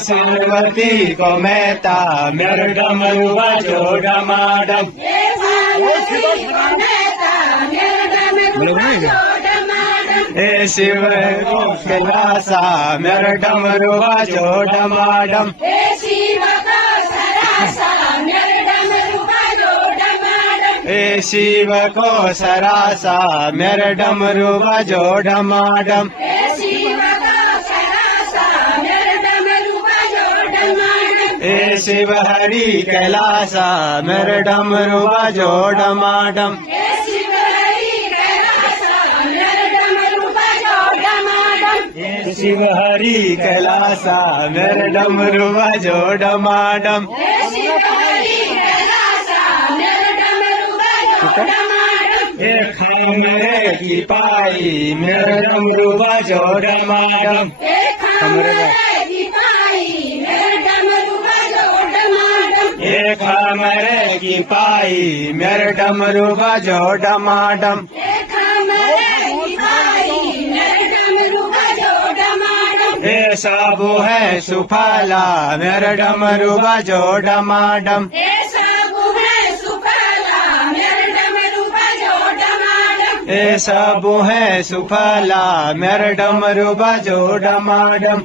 श्रीमती को मेहता मेरे डमरू बजो डमाडम। हे शिव को कैलासा मेरे डमरू बजो डमाडम। हे शिव को सरासा मेरे डमरू बजो डमाडम। हे शिव हरि कैलासा मेरे डमरू बजो डमाडम। हे शिव हरि कैलासा मेरे डमरू बजो डमाडम। हे खामरे की पाई मेरे डमरू बजो डमाडम। हे खामरे की पाई मेरे डमरू बजो डमाडम। हे साबु है सुफाला मेरे डमरू बजो डमाडम। ये सब है सुफला मेरा डमरू बजो डमाडम।